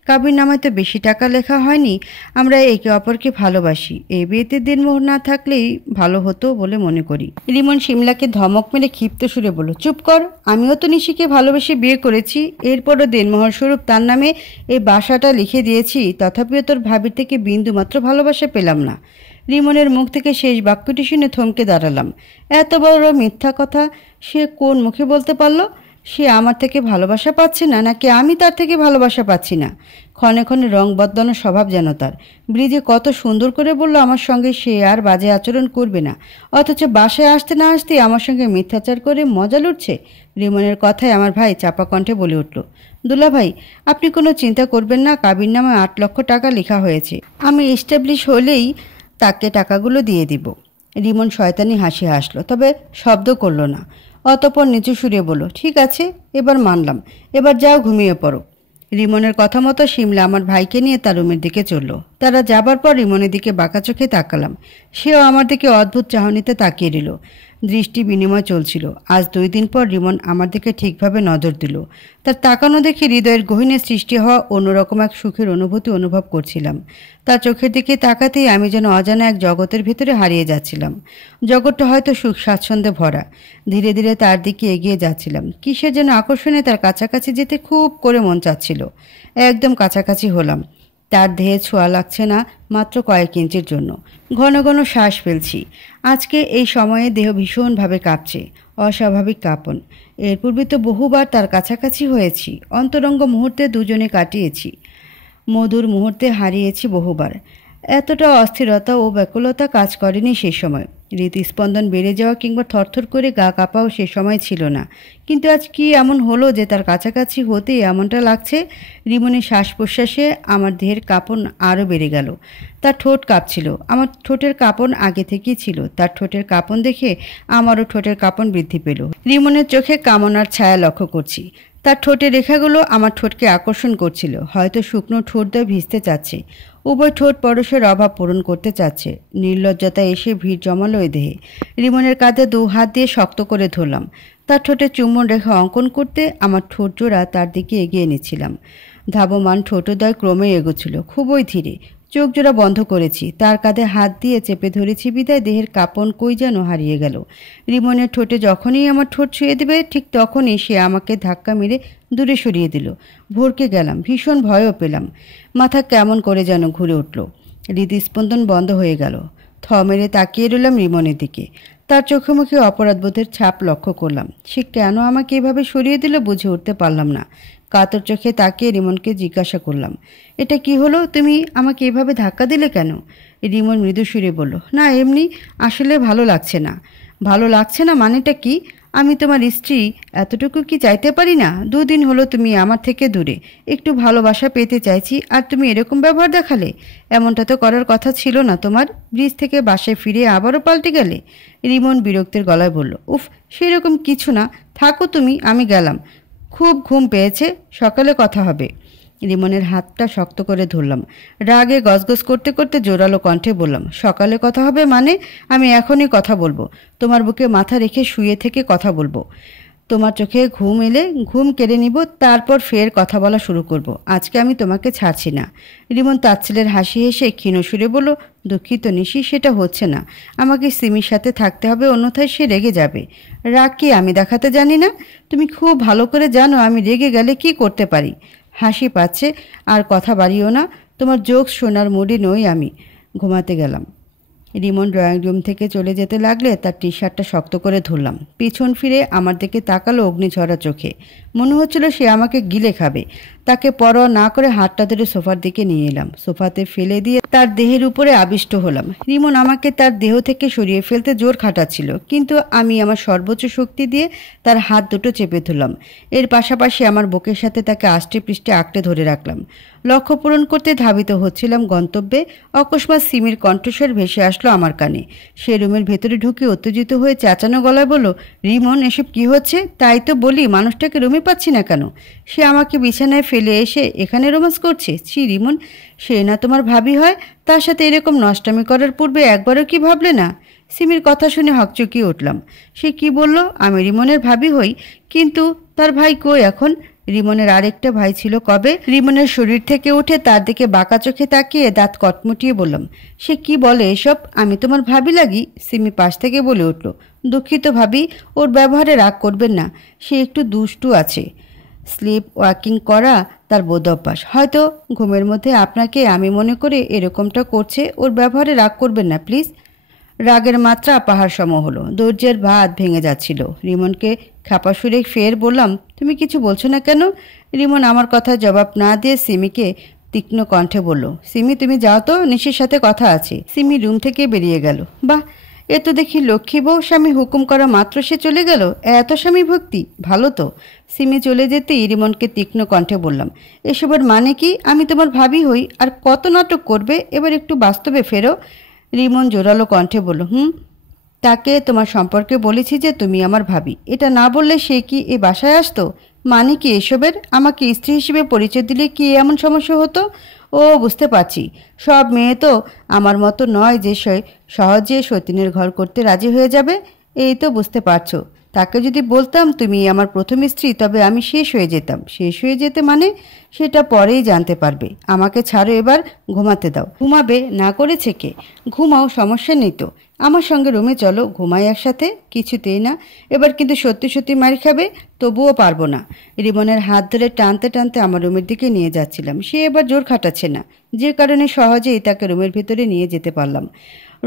কাবিননামায় তো বেশি টাকা লেখা হয়নি, আমরা একে অপরকে ভালোবাসি, এই বিয়েতে দিনমোহর না থাকলেই ভালো হতো বলে মনে করি। রিমন সিমলাকে ধমক মেরে ক্ষিপ্ত সুরে বলল, চুপ কর, আমিও তো নিশিকে ভালোবেসে বিয়ে করেছি, এরপরও দিনমোহর স্বরূপ তার নামে এই বাসাটা লিখে দিয়েছি, তথাপিও তোর ভাবির থেকে বিন্দুমাত্র ভালোবাসা পেলাম না। রিমনের মুখ থেকে শেষ বাক্যটি শুনে থমকে দাঁড়ালাম। এত বড় মিথ্যা কথা সে কোন মুখে বলতে পারল? সে আমার থেকে ভালোবাসা পাচ্ছে না, নাকি আমি তার থেকে ভালোবাসা পাচ্ছি না? ক্ষণে ক্ষণে রং বদলানোর স্বভাব যেন তার। ব্রিজে কত সুন্দর করে বলল আমার সঙ্গে সে আর বাজে আচরণ করবে না, অথচ বাসায় আসতে না আসতেই আমার সঙ্গে মিথ্যাচার করে মজা লুটছে। রিমনের কথায় আমার ভাই চাপা কণ্ঠে বলে উঠল, দুলা ভাই, আপনি কোনো চিন্তা করবেন না, কাবিননামায় 8 লক্ষ টাকা লেখা হয়েছে, আমি এস্টাবলিশ হলেই তাকে টাকাগুলো দিয়ে দিব। রিমন শয়তানি হাসি হাসলো, তবে শব্দ করল না। অতঃপর নিচু সুরে বলল, ঠিক আছে, এবার মানলাম, এবার যাও ঘুমিয়ে পড়ো। রিমনের কথা মতো সিমলা আমার ভাইকে নিয়ে তার রুমের দিকে চলল। তারা যাবার পর রিমনের দিকে বাঁকা চোখে তাকালাম। সেও আমার দিকে অদ্ভুত চাহনিতে তাকিয়ে রইল। দৃষ্টি বিনিময় চলছিল। আজ 2 দিন পর রিমন আমার দিকে ঠিকভাবে নজর দিল। তার তাকানো দেখে হৃদয়ের গহীনে সৃষ্টি হওয়া অন্যরকম এক সুখের অনুভূতি অনুভব করছিলাম। তার চোখের দিকে তাকাতেই আমি যেন অজানা এক জগতের ভেতরে হারিয়ে যাচ্ছিলাম। জগৎটা হয়তো সুখ স্বাচ্ছন্দ্যে ভরা। ধীরে ধীরে তার দিকে এগিয়ে যাচ্ছিলাম। কিসের যেন আকর্ষণে তার কাছাকাছি যেতে খুব করে মন চাচ্ছিল। একদম কাছাকাছি হলাম। তার দেহে ছোঁয়া লাগছে না, মাত্র কয়েক ইঞ্চির জন্য। ঘন ঘন শ্বাস ফেলছি। আজকে এই সময়ে দেহ ভীষণভাবে কাঁপছে, অস্বাভাবিক কাঁপন। এর পূর্বে তো বহুবার তার কাছাকাছি হয়েছি, অন্তরঙ্গ মুহূর্তে দুজনে কাটিয়েছি, মধুর মুহূর্তে হারিয়েছি বহুবার। এতটা অস্থিরতা ও ব্যাকুলতা কাজ করেনি সে সময়। হৃদস্পন্দন বেড়ে যাওয়া কিংবা থরথর করে গা কাঁপাও সে সময় ছিল না। কিন্তু আজ কি এমন হলো যে তার কাছাকাছি হতে এমনটা লাগছে? রিমনের শ্বাস প্রশ্বাসে আমার দেহের কাঁপন আরও বেড়ে গেল। তার ঠোঁট কাঁপছিল। আমার ঠোঁটের কাঁপন আগে থেকেই ছিল। তার ঠোঁটের কাঁপন দেখে আমারও ঠোঁটের কাঁপন বৃদ্ধি পেল। রিমনের চোখে কামনার ছায়া লক্ষ্য করছি। তার ঠোঁটের রেখাগুলো আমার ঠোঁটকে আকর্ষণ করছিল। হয়তো শুকনো ঠোঁট দিয়ে ভিজতে চাচ্ছে। উভয় ঠোঁট পরশের অভাব পূরণ করতে চাচ্ছে। নির্লজ্জতা এসে ভিড় জমালো ওই দেহে। রিমনের কাঁধে 2 হাত দিয়ে শক্ত করে ধরলাম। তার ঠোঁটে চুম্বন রেখা অঙ্কন করতে আমার ঠোঁট জোড়া তার দিকে এগিয়ে নিচ্ছিলাম। ধাবমান ঠোঁটোদয় ক্রমে এগোচ্ছিল, খুবই ধীরে। চোখ জোড়া বন্ধ করেছি। তার কাঁধে হাত দিয়ে চেপে ধরেছি বিদায় দেহের কাঁপন কই যেন হারিয়ে গেল। রিমনের ঠোঁটে যখনই আমার ঠোঁট ছুঁয়ে দেবে ঠিক তখনই সে আমাকে ধাক্কা মেরে দূরে সরিয়ে দিল। ভরকে গেলাম, ভীষণ ভয়ও পেলাম। মাথা কেমন করে যেন ঘুরে উঠল। হৃদস্পন্দন বন্ধ হয়ে গেল। মেরে তাকিয়ে রইলাম রিমনের দিকে। তার চোখে মুখে অপরাধবোধের ছাপ লক্ষ্য করলাম। সে কেন আমাকে এভাবে সরিয়ে দিল বুঝে উঠতে পারলাম না। কাতর চোখে তাকিয়ে রিমনকে জিজ্ঞাসা করলাম, এটা কি হলো? তুমি আমাকে এভাবে ধাক্কা দিলে কেন? রিমন মৃদু সুরে বলল, না এমনি, আসলে ভালো লাগছে না। ভালো লাগছে না মানেটা কি? আমি তোমার স্ত্রী, এতটুকু কি চাইতে পারি না? 2 দিন হলো তুমি আমার থেকে দূরে, একটু ভালোবাসা পেতে চাইছি আর তুমি এরকম ব্যবহার দেখালে। এমনটা তো করার কথা ছিল না তোমার। ব্রিজ থেকে বাসায় ফিরে আবারও পাল্টে গেলে। রিমন বিরক্তের গলায় বলল, উফ, সেরকম কিছু না, থাকো তুমি, আমি গেলাম। খুব ঘুম পেয়েছে, সকালে কথা হবে। রিমনের হাতটা শক্ত করে ধরলাম। রাগে গজগজ করতে করতে জোরালো কণ্ঠে বললাম, সকালে কথা হবে মানে? আমি এখনই কথা বলবো। তোমার বুকে মাথা রেখে শুয়ে থেকে কথা বলবো। তোমার চোখে ঘুম এলে ঘুম কেড়ে নিব, তারপর ফের কথা বলা শুরু করব। আজকে আমি তোমাকে ছাড়ছি না। রিমন তাচ্ছিলের হাসি হেসে ক্ষীণ সুরে বলল, দুঃখিত নিশি, সেটা হচ্ছে না। আমাকে সিমির সাথে থাকতে হবে, অন্যথায় সে রেগে যাবে। রাগ কি আমি দেখাতে জানি না? তুমি খুব ভালো করে জানো আমি রেগে গেলে কি করতে পারি। হাসি পাচ্ছে, আর কথা বাড়িও না। তোমার জোক শোনার মুডে নই আমি। ঘুমাতে গেলাম। রিমন ড্রয়িং রুম থেকে চলে যেতে লাগলে তার টি শার্টটা শক্ত করে ধরলাম। পিছন ফিরে আমার দিকে তাকালো অগ্নিঝরা চোখে। মনে হচ্ছিল সে আমাকে গিলে খাবে। তাকে পরোয়া না করে হাতটা ধরে সোফার দিকে নিয়ে এলাম। সোফাতে ফেলে দিয়ে তার দেহের উপরে আবিষ্ট হলাম। রিমন আমাকে তার দেহ থেকে সরিয়ে ফেলতে জোর খাটাচ্ছিল, কিন্তু আমি আমার সর্বোচ্চ শক্তি দিয়ে তার হাত দুটো চেপে ধরলাম। এর পাশাপাশি আমার বুকের সাথে তাকে আষ্টে পৃষ্ঠে আঁকড়ে ধরে রাখলাম। লক্ষ্য পূরণ করতে ধাবিত হচ্ছিলাম গন্তব্যে। অকস্মাৎ সিমির কণ্ঠস্বর ভেসে আসলো আমার কানে। সে রুমের ভেতরে ঢুকে উত্তেজিত হয়ে চেঁচানো গলায় বলল, রিমন, এসব কি হচ্ছে? তাই তো বলি, মানুষটাকে রুমে পাচ্ছি না কেন? সে আমাকে বিছানায় ফেলে এসে এখানে রোমান্স করছে। ছি রিমন, সে না তোমার ভাবি হয়? তার সাথে এরকম নষ্টামি করার পূর্বে একবারও কি ভাবলে না? সিমির কথা শুনে হকচকিয়ে উঠলাম। সে কি বলল? আমি রিমনের ভাবি হই? কিন্তু তার ভাই কই এখন? রিমনের আরেকটা ভাই ছিল কবে? রিমনের শরীর থেকে উঠে তার দিকে বাঁকা চোখে তাকিয়ে দাঁত কটমুটিয়ে বললাম, সে কি বলে এসব? আমি তোমার ভাবি লাগি? সিমি পাশ থেকে বলে উঠল, দুঃখিত ভাবি, ওর ব্যবহারে রাগ করবেন না। সে একটু দুষ্টু আছে। স্লিপ ওয়াকিং করা তার বোধ অভ্যাস। হয়তো ঘুমের মধ্যে আপনাকে আমি মনে করে এরকমটা করছে। ওর ব্যবহারে রাগ করবেন না প্লিজ। রাগের মাত্রা পাহাড় সম হলো। ধৈর্যের বাঁধ ভেঙে যাচ্ছিল। রিমনকে খাপা সুরে ফের বললাম, তুমি কিছু বলছো না কেন? রিমন আমার কথা জবাব না দিয়ে সিমিকে তীক্ষ্ণ কণ্ঠে বলল, সিমি তুমি যাও তো, নিশির সাথে কথা আছে। সিমি রুম থেকে বেরিয়ে গেল। বাহ, এ তো দেখি লক্ষ্মী বউ, স্বামী হুকুম করা মাত্র সে চলে গেল। এত স্বামী ভক্তি, ভালো তো। সিমি চলে যেতেই রিমনকে তীক্ষ্ণ কণ্ঠে বললাম, এসবের মানে কি? আমি তোমার ভাবি হই, আর কত নাটক করবে? এবার একটু বাস্তবে ফেরো। রিমন জোরালো কণ্ঠে বলল, তাকে তোমার সম্পর্কে বলেছি যে তুমি আমার ভাবি। এটা না বললে সে কি এ বাসায় আসতো? মানে কি এসবের? আমাকে স্ত্রী হিসেবে পরিচয় দিলে কি এমন সমস্যা হতো? ও, বুঝতে পারছি। সব মেয়ে তো আমার মতো নয় যে সহজে সতীনের ঘর করতে রাজি হয়ে যাবে। এই তো বুঝতে পারছো। তাকে যদি বলতাম তুমি আমার প্রথম স্ত্রী, তবে আমি শেষ হয়ে যেতাম। শেষ হয়ে যেতে মানে? সেটা পরেই জানতে পারবে। আমাকে ছাড়ো, এবার ঘুমাতে দাও। ঘুমাবে না করেছে কে? ঘুমাও, সমস্যা নেই তো। আমার সঙ্গে রুমে চলো, ঘুমাই একসাথে। কিছুতেই না। এবার কিন্তু সত্যি সত্যি মার খাবে। তবুও পারবো না। রিমনের হাত ধরে টানতে টানতে আমার রুমের দিকে নিয়ে যাচ্ছিলাম। সে এবার জোর খাটাচ্ছে না, যে কারণে সহজেই তাকে রুমের ভিতরে নিয়ে যেতে পারলাম।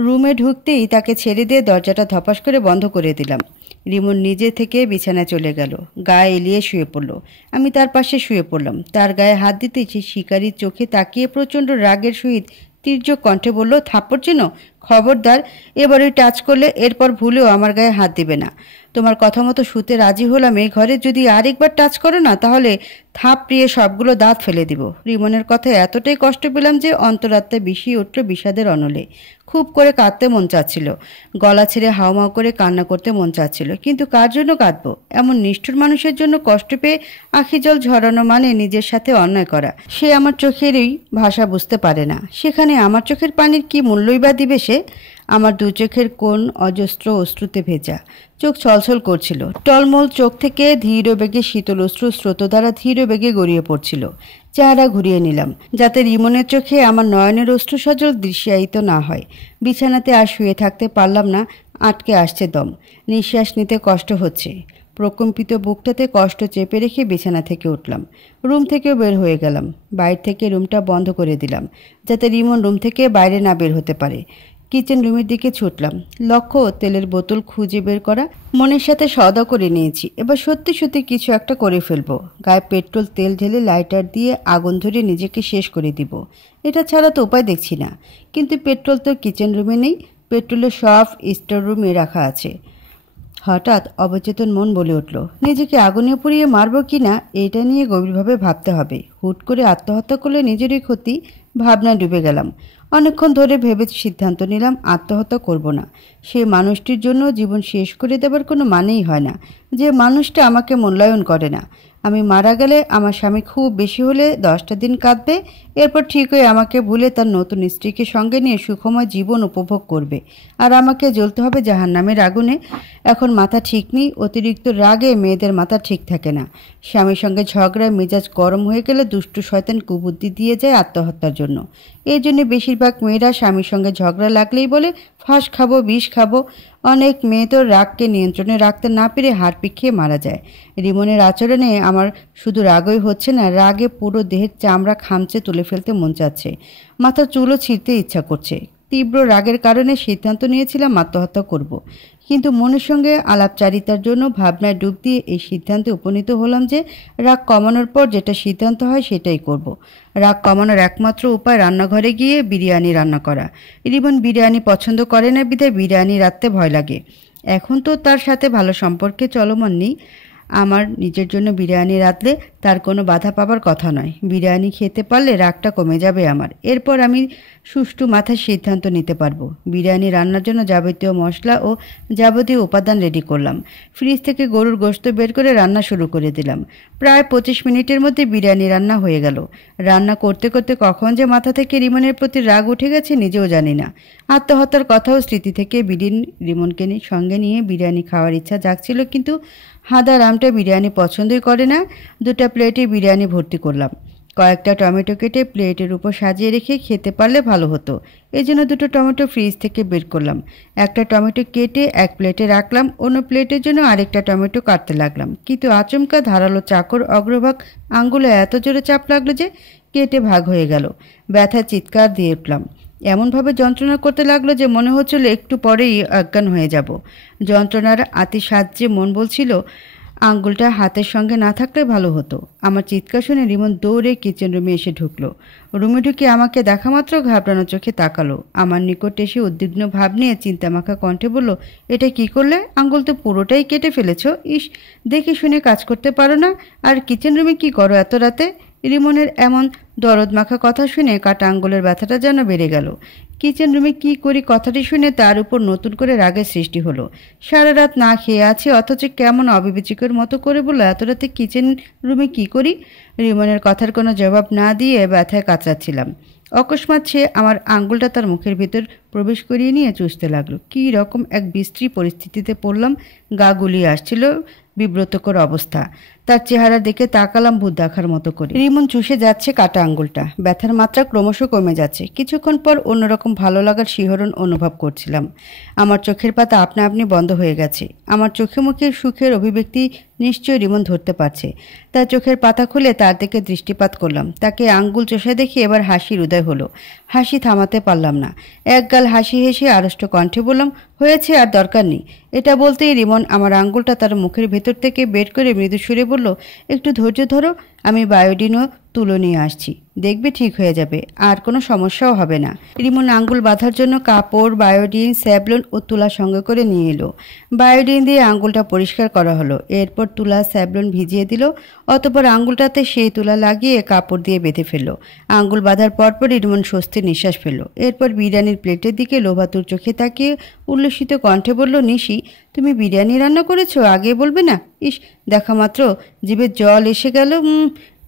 রুমে ঢুকতেই তাকে ছেড়ে দিয়ে দরজাটা ধপাস করে বন্ধ করে দিলাম। রিমন নিজে থেকে বিছানায় চলে গেল। গায়ে এলিয়ে শুয়ে পড়ল। আমি তার পাশে শুয়ে পড়লাম। তার গায়ে হাত দিতেই সে শিকারির চোখে তাকিয়ে প্রচণ্ড রাগের সহিত তীর্যক কণ্ঠে বলল, থাপ্পড় চেনো? খবরদার, এবার ওই টাচ করলে এরপর ভুলেও আমার গায়ে হাত দিবে না। তোমার কথা মতো শুতে রাজি হলাম এই ঘরে, যদি আরেকবার টাচ করো না, তাহলে থাপড়িয়ে সবগুলো দাঁত ফেলে দিব। রিমনের কথায় এতটাই কষ্ট পেলাম যে অন্তরাত্মায় বিষিয়ে উঠল বিষাদের অনলে। খুব করে কাঁদতে মন চাচ্ছিল। গলা ছেড়ে হাউমাউ করে কান্না করতে মন চাচ্ছিল। কিন্তু কার জন্য কাঁদবো? এমন নিষ্ঠুর মানুষের জন্য কষ্ট পেয়ে আখি জল ঝরানো মানে নিজের সাথে অন্যায় করা। সে আমার চোখেরই ভাষা বুঝতে পারে না। সেখানে আমার চোখের পানির কি মূল্যই বা দিবে সে? আমার দু চোখের কোণ অজস্র অশ্রুতে ভেজা। চোখ ছলছল করছিল। টলমল চোখ থেকে ধীর বেগে শীতল অশ্রু স্রোত দ্বারা ধীর বেগে গড়িয়ে পড়ছিল। চেহারা ঘুরিয়ে নিলাম, যাতে রিমনের চোখে আমার নয়নের অশ্রু সজল দৃশ্যায়িত না হয়। বিছানাতে আর শুয়ে থাকতে পারলাম না। আটকে আসছে দম। নিঃশ্বাস নিতে কষ্ট হচ্ছে। প্রকম্পিত বুকটাতে কষ্ট চেপে রেখে বিছানা থেকে উঠলাম। রুম থেকেও বের হয়ে গেলাম। বাইরে থেকে রুমটা বন্ধ করে দিলাম, যাতে রিমন রুম থেকে বাইরে না বের হতে পারে। কিচেন রুমের দিকে ছুটলাম। লক্ষ্য তেলের বোতল খুঁজে বের করা। মনের সাথে সওদা করে নিয়েছি, এবার সত্যি সত্যি কিছু একটা করে ফেলবো। গায়ে পেট্রোল তেল ঢেলে লাইটার দিয়ে আগুন ধরে নিজেকে শেষ করে দিব। এটা ছাড়া তো উপায় দেখছি না। কিন্তু পেট্রোল তো কিচেন রুমে নেই, পেট্রোলের সব স্টোর রুমে রাখা আছে। হঠাৎ অবচেতন মন বলে উঠল, নিজেকে আগুনে পুড়িয়ে মারব কি না এটা নিয়ে গভীরভাবে ভাবতে হবে। হুট করে আত্মহত্যা করলে নিজেরই ক্ষতি, ভাবনায় ডুবে গেলাম। অনেকক্ষণ ধরে ভেবে সিদ্ধান্ত নিলাম আত্মহত্যা করব না। সে মানুষটির জন্য জীবন শেষ করে দেবার কোনো মানেই হয় না, যে মানুষটা আমাকে মূল্যায়ন করে না। আমি মারা গেলে আমার স্বামী খুব বেশি হলে 10টা দিন কাঁদবে, এরপর ঠিক হয়ে আমাকে ভুলে তার নতুন স্ত্রীকে সঙ্গে নিয়ে সুখময় জীবন উপভোগ করবে, আর আমাকে জ্বলতে হবে জাহান্নামের আগুনে। এখন মাথা ঠিক নেই, অতিরিক্ত রাগে মেয়েদের মাথা ঠিক থাকে না। স্বামীর সঙ্গে ঝগড়ায় মেজাজ গরম হয়ে গেলে দুষ্টু শয়তান কুবুদ্ধি দিয়ে যায় আত্মহত্যার জন্য। এই জন্য বেশিরভাগ মেয়েরা স্বামীর সঙ্গে ঝগড়া লাগলেই বলে ফাঁস খাবো, বিষ খাবো। অনেক মেয়ে তো রাগকে নিয়ন্ত্রণে রাখতে না পেরে হাড়পিক খেয়ে মারা যায়। রিমনের আচরণে আমার শুধু রাগই হচ্ছে না, রাগে পুরো দেহের চামড়া খামচে তুলে ফেলতে মন চাচ্ছে, মাথার চুলও ছিঁড়তে ইচ্ছা করছে। তীব্র রাগের কারণে সিদ্ধান্ত নিয়েছিলাম আত্মহত্যা করব। কিন্তু মনের সঙ্গে আলাপচারিতার জন্য ভাবনায় ডুব দিয়ে এই সিদ্ধান্তে উপনীত হলাম যে রাগ কমানোর পর যেটা সিদ্ধান্ত হয় সেটাই করব। রাগ কমানোর একমাত্র উপায় রান্নাঘরে গিয়ে বিরিয়ানি রান্না করা। রিমন বিরিয়ানি পছন্দ করে না বিধায় বিরিয়ানি রাঁধতে ভয় লাগে। এখন তো তার সাথে ভালো সম্পর্কে চলমান নেই। আমার নিজের জন্য বিরিয়ানি রাঁধলে তার কোনো বাধা পাবার কথা নয়। বিরিয়ানি খেতে পারলে রাগটা কমে যাবে আমার। এরপর আমি সুষ্ঠু মাথায় সিদ্ধান্ত নিতে পারবো। বিরিয়ানি রান্নার জন্য যাবতীয় মশলা ও যাবতীয় উপাদান রেডি করলাম। ফ্রিজ থেকে গরুর গোশত বের করে রান্না শুরু করে দিলাম। প্রায় 25 মিনিটের মধ্যে বিরিয়ানি রান্না হয়ে গেল। রান্না করতে করতে কখন যে মাথা থেকে রিমনের প্রতি রাগ উঠে গেছে নিজেও জানি না। আত্মহত্যার কথাও স্মৃতি থেকে রিমনকে সঙ্গে নিয়ে বিরিয়ানি খাওয়ার ইচ্ছা জাগছিল, কিন্তু হাদারামটা বিরিয়ানি পছন্দই করে না। 2টা প্লেটে বিরিয়ানি ভর্তি করলাম। কয়েকটা টমেটো কেটে প্লেটের উপর সাজিয়ে রেখে খেতে পারলে ভালো হতো। এই জন্য 2টো টমেটো ফ্রিজ থেকে বের করলাম। একটা টমেটো কেটে এক প্লেটে রাখলাম, অন্য প্লেটের জন্য আরেকটা টমেটো কাটতে লাগলাম। কিন্তু আচমকা ধারালো চাকর অগ্রভাগ আঙ্গুলে এত জোরে চাপ লাগলো যে কেটে ভাগ হয়ে গেল। ব্যথায় চিৎকার দিয়ে উঠলাম। এমনভাবে যন্ত্রণা করতে লাগলো যে মনে হচ্ছিল একটু পরেই অজ্ঞান হয়ে যাব। যন্ত্রণার আতিসাহ্যে মন বলছিল আঙ্গুলটা হাতের সঙ্গে না থাকলে ভালো হতো। আমার চিৎকার শুনে রিমন দৌড়ে কিচেন রুমে এসে ঢুকলো। রুমে ঢুকে আমাকে দেখা মাত্র ঘাবড়ানো চোখে তাকালো। আমার নিকট এসে উদ্বিগ্ন ভাব নিয়ে চিন্তামাখা কণ্ঠে বলল, এটা কি করলে? আঙ্গুল তো পুরোটাই কেটে ফেলেছ। ইস, দেখে শুনে কাজ করতে পারো না, আর কিচেন রুমে কি করো এত রাতে? রিমনের এমন দরদ মাখা কথা শুনে কাটা আঙ্গুলের ব্যথাটা যেন বেড়ে গেল। কিচেন রুমে কি করি কথাটি শুনে তার উপর নতুন করে রাগের সৃষ্টি হলো। সারা রাত না খেয়ে আছি, অথচ কেমন অবিবেচকের মতো করে বলল এত রাতে কিচেন রুমে কি করি? রিমনের কথার কোনো জবাব না দিয়ে ব্যথায় কাতরাচ্ছিলাম। অকস্মাৎ সে আমার আঙ্গুলটা তার মুখের ভেতর প্রবেশ করিয়ে নিয়ে চুষতে লাগলো। কী রকম এক বিশ্রী পরিস্থিতিতে পড়লাম, গা গুলিয়ে আসছিল, বিব্রতকর অবস্থা। তার চেহারা দেখে তাকালাম ভূত দেখার মতো করে। রিমন চুষে যাচ্ছে কাটা আঙ্গুলটা, ব্যথার মাত্রা ক্রমশ কমে যাচ্ছে। কিছুক্ষণ পর অন্যরকম ভালো লাগার শিহরণ অনুভব করছিলাম। আমার চোখের পাতা আপনা আপনি বন্ধ হয়ে গেছে। আমার চোখে মুখে সুখের অভিব্যক্তি নিশ্চয়ই রিমন ধরতে পারছে। তার চোখের পাতা খুলে তার দিকে দৃষ্টিপাত করলাম। তাকে আঙ্গুল চষে দেখে এবার হাসির উদয় হলো। হাসি থামাতে পারলাম না। একগাল হাসি হেসে আড়ষ্ট কণ্ঠে বললাম, হয়েছে, আর দরকার নেই। এটা বলতেই রিমন আমার আঙ্গুলটা তার মুখের ভেতর থেকে বের করে মৃদু সুরে বলল, একটু ধৈর্য ধরো, আমি বায়োডিনও তুলো নিয়ে আসছি, দেখবে ঠিক হয়ে যাবে, আর কোনো সমস্যাও হবে না। রিমন আঙ্গুল বাঁধার জন্য কাপড়, বায়োডিন, স্যাভলন ও তুলা সঙ্গে করে নিয়ে এলো। বায়োডিন দিয়ে আঙ্গুলটা পরিষ্কার করা হলো। এরপর তুলা স্যাভলন ভিজিয়ে দিল। অতপর আঙ্গুলটাতে সেই তুলা লাগিয়ে কাপড় দিয়ে বেঁধে ফেললো। আঙ্গুল বাঁধার পরপরই রিমন স্বস্তির নিঃশ্বাস ফেললো। এরপর বিরিয়ানির প্লেটের দিকে লোভাতুর চোখে তাকিয়ে উল্লসিত কণ্ঠে বলল, নিশি, তুমি বিরিয়ানি রান্না করেছো? আগে বলবে না? ইস, দেখা মাত্র জিভে জল এসে গেল।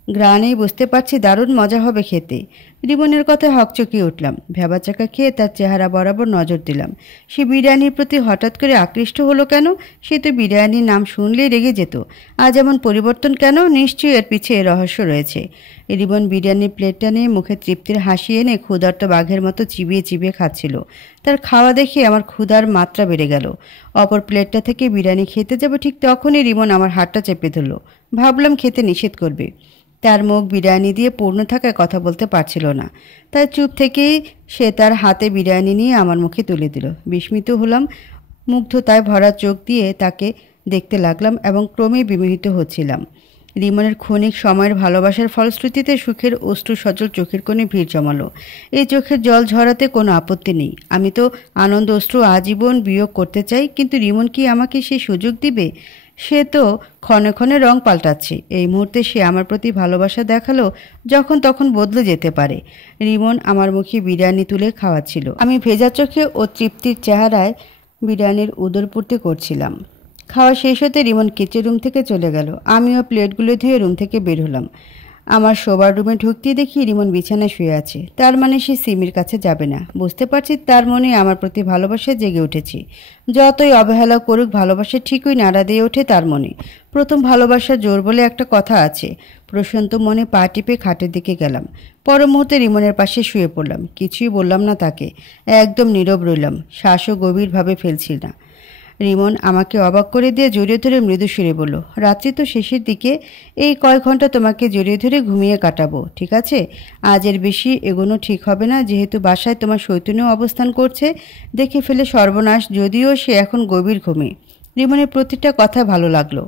ঘ্রাণেই বুঝতে পারছি দারুণ মজা হবে খেতে। রিমনের কথায় হকচকিয়ে উঠলাম। ভ্যাবাচাকা খেয়ে তার চেহারা বরাবর নজর দিলাম। সে বিরিয়ানির প্রতি হঠাৎ করে আকৃষ্ট হলো কেন? সে তো বিরিয়ানির নাম শুনলেই রেগে যেত। আজ এমন পরিবর্তন কেন? নিশ্চয়ই এর পিছিয়ে রহস্য রয়েছে। রিমন বিরিয়ানির প্লেটটা নিয়ে মুখে তৃপ্তির হাসি এনে ক্ষুধার্ত বাঘের মতো চিবিয়ে চিবিয়ে খাচ্ছিল। তার খাওয়া দেখে আমার ক্ষুধার মাত্রা বেড়ে গেল। অপর প্লেটটা থেকে বিরিয়ানি খেতে যাব ঠিক তখনই রিমন আমার হাতটা চেপে ধরল। ভাবলাম খেতে নিষেধ করবে, তার মুখ বিরিয়ানি দিয়ে পূর্ণ থাকায় কথা বলতে পারছিল না, তাই চুপ থেকেই সে তার হাতে বিরিয়ানি নিয়ে আমার মুখে তুলে দিল। বিস্মিত হলাম, মুগ্ধতায় ভরা চোখ দিয়ে তাকে দেখতে লাগলাম এবং ক্রমেই বিমোহিত হচ্ছিলাম। রিমনের ক্ষণিক সময়ের ভালোবাসার ফলশ্রুতিতে সুখের অশ্রু সজল চোখের কোণে ভিড় জমালো। এই চোখের জল ঝরাতে কোনো আপত্তি নেই, আমি তো আনন্দ অশ্রু আজীবন বিয়োগ করতে চাই, কিন্তু রিমন কি আমাকে সেই সুযোগ দিবে? সে তো ক্ষণে ক্ষণে রং পাল্টাচ্ছে। এই মুহূর্তে সে আমার প্রতি ভালোবাসা দেখালো, যখন তখন বদলে যেতে পারে। রিমন আমার মুখে বিরিয়ানি তুলে খাওয়াচ্ছিল, আমি ভেজা চোখে ও তৃপ্তির চেহারায় বিরিয়ানির উদরপূর্তি করছিলাম। খাওয়া শেষ হতে রিমন কিচেন রুম থেকে চলে গেল। আমিও প্লেটগুলো ধুয়ে রুম থেকে বের হলাম। আমার শোবার রুমে ঢুকতেই দেখি রিমন বিছানায় শুয়ে আছে। তার মানে সে সিমির কাছে যাবে না। বুঝতে পারছি তার মনে আমার প্রতি ভালোবাসা জেগে উঠেছি। যতই অবহেলা করুক, ভালোবাসা ঠিকই নাড়া দিয়ে ওঠে তার মনে। প্রথম ভালোবাসা জোর বলে একটা কথা আছে। প্রশান্ত মনে পা টিপে খাটের দিকে গেলাম। পর মুহূর্তে রিমনের পাশে শুয়ে পড়লাম। কিছুই বললাম না তাকে, একদম নীরব রইলাম। শ্বাসও গভীরভাবে ফেলছি না। রিমন আমাকে অবাক করে দিয়ে জড়িয়ে ধরে মৃদু সুরে বলল, রাত্রি তো শেষের দিকে, এই কয়েক ঘন্টা তোমাকে জড়িয়ে ধরে ঘুমিয়ে কাটাবো, ঠিক আছে? আজ এর বেশি এগোনো ঠিক হবে না, যেহেতু বাসায় তোমার শৈতুনেও অবস্থান করছে। দেখে ফেলে সর্বনাশ, যদিও সে এখন গভীর ঘুমে। রিমনের প্রতিটা কথা ভালো লাগলো,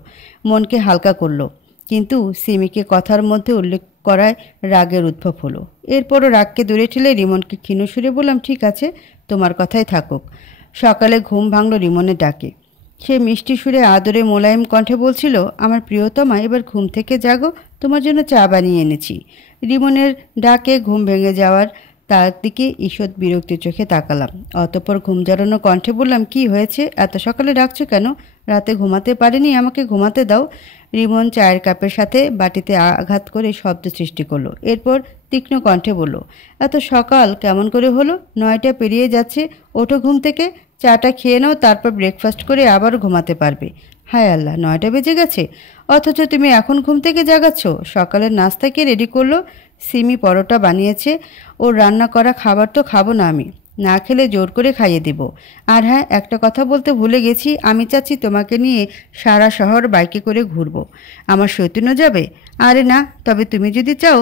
মনকে হালকা করলো, কিন্তু সিমিকে কথার মধ্যে উল্লেখ করায় রাগের উদ্ভব হলো। এরপরও রাগকে দূরে ঠেলে রিমনকে ক্ষীণ সুরে বললাম, ঠিক আছে, তোমার কথাই থাকুক। সকালে ঘুম ভাঙল রিমনের ডাকে। সে মিষ্টি সুরে আদরে মোলায়েম কণ্ঠে বলছিল, আমার প্রিয়তমা, এবার ঘুম থেকে জাগো, তোমার জন্য চা বানিয়ে এনেছি। রিমনের ডাকে ঘুম ভেঙে যাওয়ার তার দিকে ঈষৎ বিরক্তির চোখে তাকালাম। অতঃপর ঘুম জড়ানো কণ্ঠে বললাম, কি হয়েছে, এত সকালে ডাকছো কেন? রাতে ঘুমাতে পারিনি, আমাকে ঘুমাতে দাও। রিমন চায়ের কাপের সাথে বাটিতে আঘাত করে শব্দ সৃষ্টি করলো। এরপর তীক্ষ্ণ কণ্ঠে বলল, এত সকাল কেমন করে হলো? 9টা পেরিয়ে যাচ্ছে, ওঠো ঘুম থেকে, চাটা খেয়ে নাও, তারপর ব্রেকফাস্ট করে আবার ঘুমাতে পারবে। হায় আল্লাহ, 9টা বেজে গেছে, অথচ তুমি এখন ঘুম থেকে জাগাচ্ছ? সকালের নাস্তা কে রেডি করলো? সিমি পরোটা বানিয়েছে, ওর রান্না করা খাবার তো খাবো না আমি, না খেলে জোর করে খাইয়ে দেব। আর হ্যাঁ, একটা কথা বলতে ভুলে গেছি, আমি চাচ্ছি তোমাকে নিয়ে সারা শহর বাইকে করে ঘুরবো। আমার সৈতুনও যাবে? আরে না, তবে তুমি যদি চাও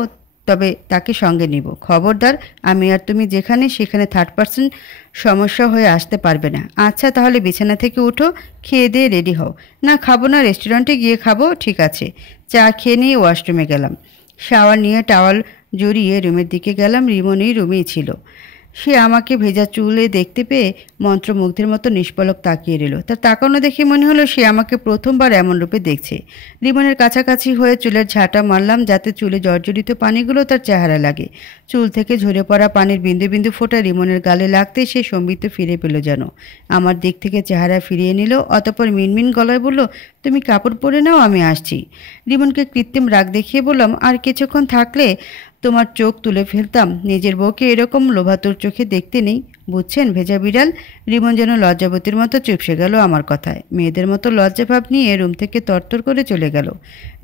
তবে তাকে সঙ্গে নিব। খবরদার, আমি আর তুমি যেখানে সেখানে থার্ড পার্সন সমস্যা হয়ে আসতে পারবে না। আচ্ছা, তাহলে বিছানা থেকে উঠো, খেয়ে দিয়ে রেডি হও। না, খাবো না, রেস্টুরেন্টে গিয়ে খাবো। ঠিক আছে। চা খেয়ে নিয়ে ওয়াশরুমে গেলাম। শাওয়ার নিয়ে টাওয়াল জড়িয়ে রুমের দিকে গেলাম। রিমন এই রুমেই ছিল। সে আমাকে ভেজা চুলে দেখতে পেয়ে মন্ত্রমুগ্ধের মতো নিষ্পলক তাকিয়ে রইল। তার তাকানো দেখে মনে হলো সে আমাকে প্রথমবার এমন রূপে দেখছে। রিমনের কাছাকাছি হয়ে চুলের ঝাঁটা মারলাম, যাতে চুলে জর্জরিত পানিগুলো তার চেহারা লাগে। চুল থেকে ঝরে পড়া পানির বিন্দু বিন্দু ফোঁটা রিমনের গালে লাগতেই সে সম্বিত ফিরে পেল যেন। আমার দিক থেকে চেহারা ফিরিয়ে নিল, অতঃপর মিনমিন গলায় বলল, তুমি কাপড় পরে নাও, আমি আসছি। রিমনকে কৃত্রিম রাগ দেখিয়ে বললাম, আর কিছুক্ষণ থাকলে তোমার চোখ তুলে ফেলতাম। নিজের বউকে এরকম লোভাতুর চোখে দেখতে নেই, বুঝছেন ভেজা বিড়াল। রিমন যেন লজ্জাবতীর মতো চুপসে গেল আমার কথায়। মেয়েদের মতো লজ্জাভাব নিয়ে রুম থেকে তরতর করে চলে গেল।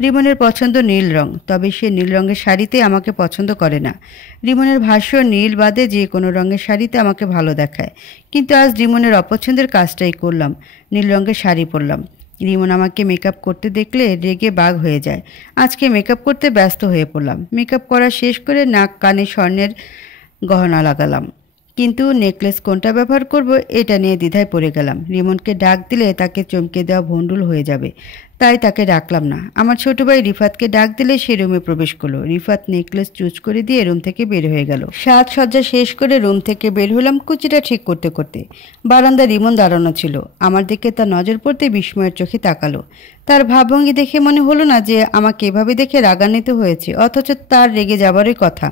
রিমনের পছন্দ নীল রং, তবে সে নীল রঙের শাড়িতে আমাকে পছন্দ করে না। রিমনের ভাষ্য, নীল বাদে যে কোনো রঙের শাড়িতে আমাকে ভালো দেখায়, কিন্তু আজ রিমনের অপছন্দের কাজটাই করলাম, নীল রঙের শাড়ি পরলাম। রিমন আমাকে মেকআপ করতে দেখলে রেগে বাঘ হয়ে যায়। আজকে মেকআপ করতে ব্যস্ত হয়ে পড়লাম। মেকআপ করা শেষ করে নাক কানে স্বর্ণের গহনা লাগালাম, কিন্তু নেকলেস কোনটা ব্যবহার করব এটা নিয়ে দ্বিধায় পড়ে গেলাম। রিমনকে ডাক দিলে তাকে চমকে দেওয়া ভণ্ডুল হয়ে যাবে, তাই তাকে ডাকলাম না। আমার ছোট ভাই রিফাতকে ডাক দিলে সে রুমে প্রবেশ করলো। রিফাত নেকলেস চুজ করে দিয়ে রুম থেকে বের হয়ে গেল। সাজসজ্জা শেষ করে রুম থেকে বের হলাম কুচিটা ঠিক করতে করতে। বারান্দা রিমন দাঁড়ানো ছিল। আমার দিকে তার নজর পড়তে বিস্ময়ের চোখে তাকালো। তার ভাবভঙ্গি দেখে মনে হলো না যে আমাকে এভাবে দেখে রাগান্বিত হয়েছে, অথচ তার রেগে যাবারই কথা।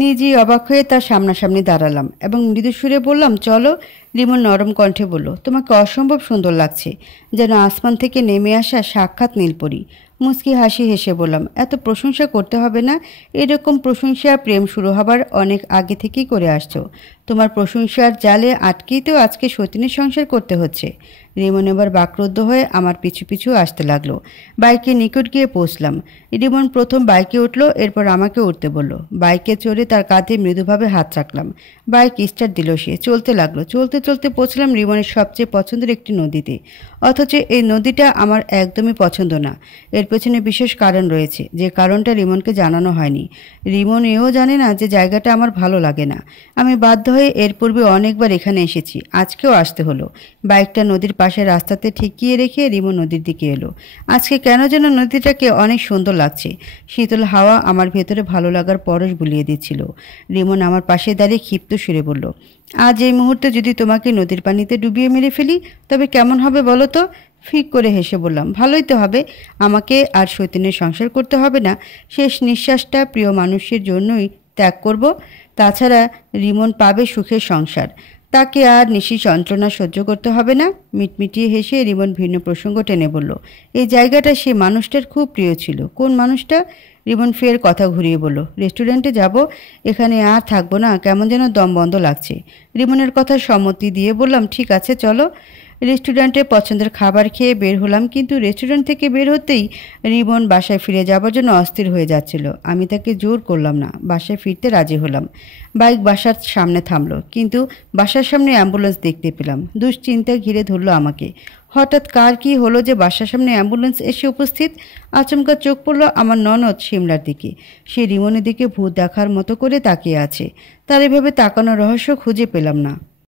নিজেই অবাক হয়ে তার সামনাসামনি দাঁড়ালাম এবং মৃদু সুরে বললাম, চলো। রিমন নরম কণ্ঠে বলল, তোমাকে অসম্ভব সুন্দর লাগছে, যেন আসমান থেকে নেমে আসা সাক্ষাৎ নীলপরি। মুচকি হাসি হেসে বললাম, এত প্রশংসা করতে হবে না, এরকম প্রশংসা প্রেম শুরু হবার অনেক আগে থেকেই করে আসছো। তোমার প্রশংসার জালে আটকেই তো আজকে সতীনের সংসার করতে হচ্ছে। রিমন এবার বাকরুদ্ধ হয়ে আমার পিছু পিছু আসতে লাগলো। বাইকের নিকট গিয়ে পৌঁছলাম। রিমন প্রথম বাইকে উঠলো, এরপর আমাকে উঠতে বলল। বাইকে চড়ে তার কাঁধে মৃদুভাবে হাত রাখলাম। বাইক স্টার্ট দিল সে। চলতে লাগলো। চলতে চলতে পৌঁছলাম রিমনের সবচেয়ে পছন্দের একটি নদীতে। অথচ এই নদীটা আমার একদমই পছন্দ না। এর পেছনে বিশেষ কারণ রয়েছে, যে কারণটা রিমনকে জানানো হয়নি। রিমন এও জানে না যে জায়গাটা আমার ভালো লাগে না। আমি বাধ্য হয়ে এর পূর্বে অনেকবার এখানে এসেছি, আজকেও আসতে হলো। বাইকটা নদীর পাশে রাস্তাতে ঠেকিয়ে রেখে রিমন নদীর দিকে এলো। আজকে কেন যেন নদীটাকে অনেক সুন্দর লাগছে। শীতল হাওয়া আমার ভেতরে ভালো লাগার পরশ বুলিয়ে দিচ্ছিল। রিমন আমার পাশে দাঁড়িয়ে ক্ষিপ্ত সুরে বলল, আজ এই মুহূর্তে যদি তোমাকে নদীর পানিতে ডুবিয়ে মেরে ফেলি তবে কেমন হবে বলো তো? ফিক করে হেসে বললাম, ভালোই তো হবে। আমাকে আর সতীনের সংসার করতে হবে না। শেষ নিঃশ্বাসটা প্রিয় মানুষের জন্যই ত্যাগ করব। তাছাড়া রিমন পাবে সুখের সংসার। তাকে আর নিশি যন্ত্রণা সহ্য করতে হবে না। মিটমিটিয়ে হেসে রিমন ভিন্ন প্রসঙ্গ টেনে বলল, এই জায়গাটা সে মানুষটার খুব প্রিয় ছিল। কোন মানুষটা? রিমন ফের কথা ঘুরিয়ে বলল, রেস্টুরেন্টে যাব, এখানে আর থাকবো না, কেমন যেন দম বন্ধ লাগছে। রিমনের কথা সম্মতি দিয়ে বললাম, ঠিক আছে চলো। রেস্টুরেন্টে পছন্দের খাবার খেয়ে বের হলাম, কিন্তু রেস্টুরেন্ট থেকে বের হতেই রিমন বাসায় ফিরে যাবার জন্য অস্থির হয়ে যাচ্ছিল। আমি তাকে জোর করলাম না, বাসায় ফিরতে রাজি হলাম। বাইক বাসার সামনে থামলো, কিন্তু বাসার সামনে অ্যাম্বুলেন্স দেখতে পেলাম। দুশ্চিন্তা ঘিরে ধরলো আমাকে। হঠাৎ কার কি হলো যে বাসার সামনে অ্যাম্বুলেন্স এসে উপস্থিত? আচমকা চোখ পড়ল আমার ননদ শিমলার দিকে। সে রিমনের দিকে ভূত দেখার মতো করে তাকিয়ে আছে। তার এভাবে তাকানোর রহস্য খুঁজে পেলাম না।